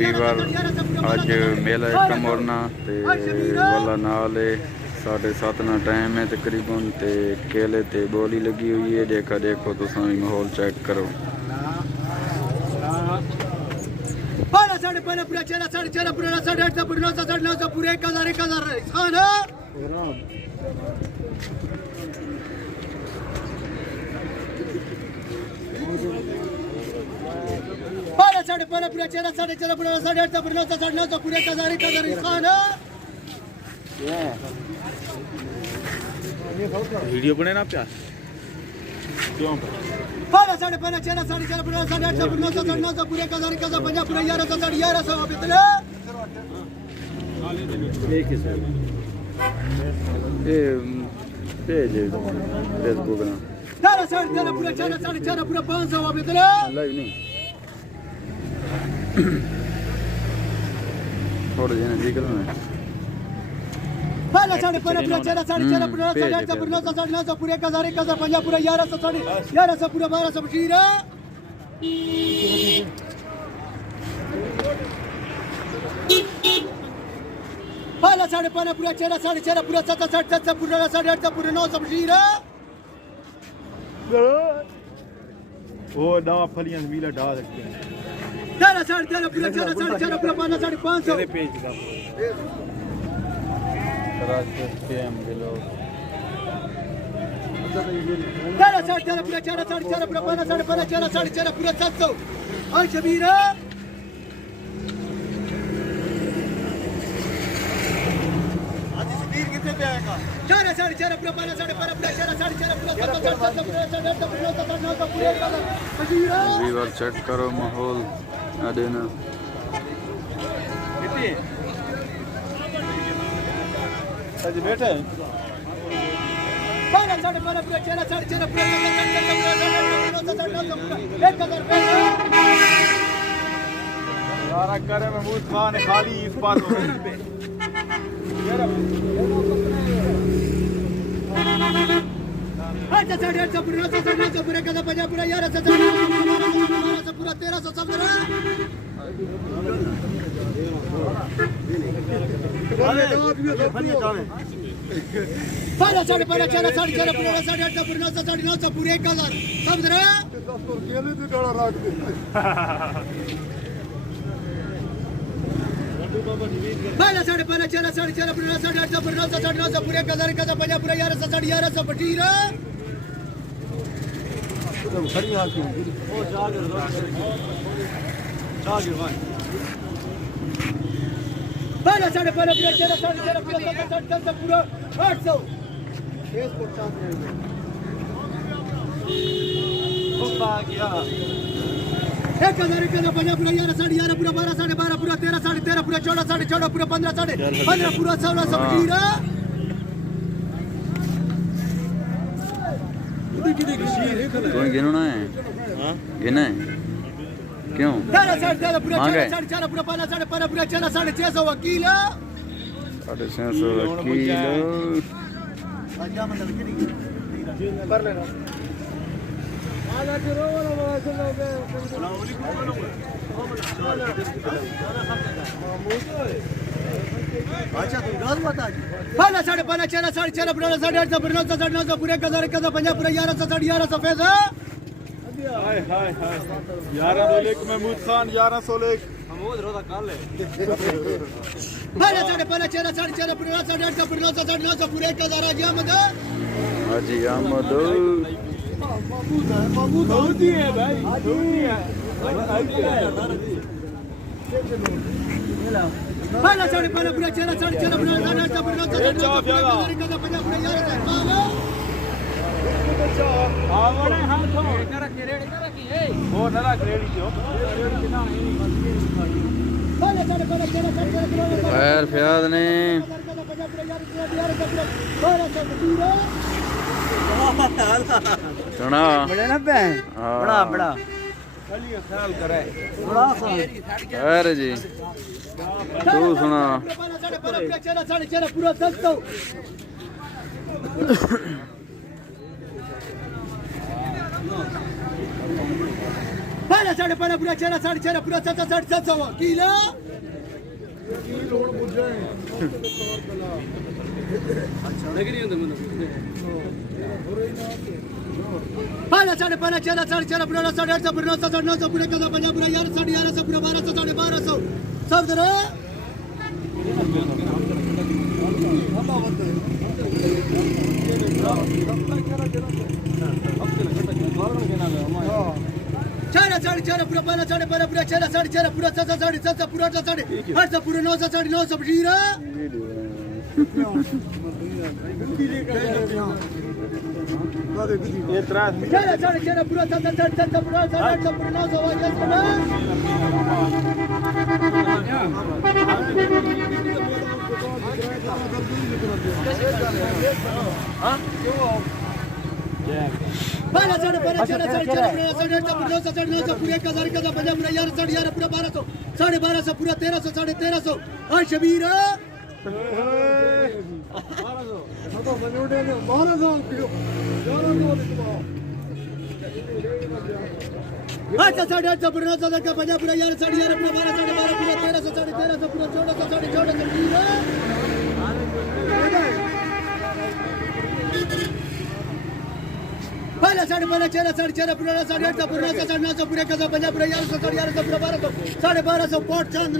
वीरवार अज मेला एक मोरना वाला नाल है 7:30 ना टाइम है तकरीबन ते केले ते बोली लगी हुई है। देखा देखो तो माहौल चेक करो। वीडियो बने ना प्यार क्यों फेसबुक ना लाइव नहीं थोड़ा देना निकल में वो दावा फलियां मीला डा सकते हैं तेरे पेज का वीवर चेक करो माहौल देना बैठे करे महमूद खान खाली इस बात तुम्हें गिनना है गिना है क्यों मांगा है 650 वकील महमूद खान 1100 लेख हाजी अहमद खैर फयाद ने सुना बड़ा बड़ा खैर जी तू सुना पहले 5.5 पूरा 6 6.5 पूरा 7 7.5 किलो पहले 5.5 6 6.5 पूरा 8.5 पूरा 900 पूरे 50 पूरा 11 11.5 पूरा 1200 12.5 सब दे चार साढ़े चार पूरा 5.5 पूरा 6 6.5 पूरा 7 7.5 पूरा 8 पूरा 900 900 जीरा ये त्रास चार साढ़े चार पूरा 7 7.5 पूरा 8 पूरा 900 पहले 5.5 6 6.5 पूरा 900 पूरा 1000 50 पूरा 11 पूरा 1200 12.5 पूरा 1300 1350 हां शबीर अच्छा 8.5 पूरा 900 का 50 पूरा 11 11 पूरा 12 पूरा 1300 1300 पूरा 1400 पहले 5.5 6 6.5 पूरा 8 पूरा 900 पूरा 50 पूरा 11 पूरा 1200 12.5 पोट चांद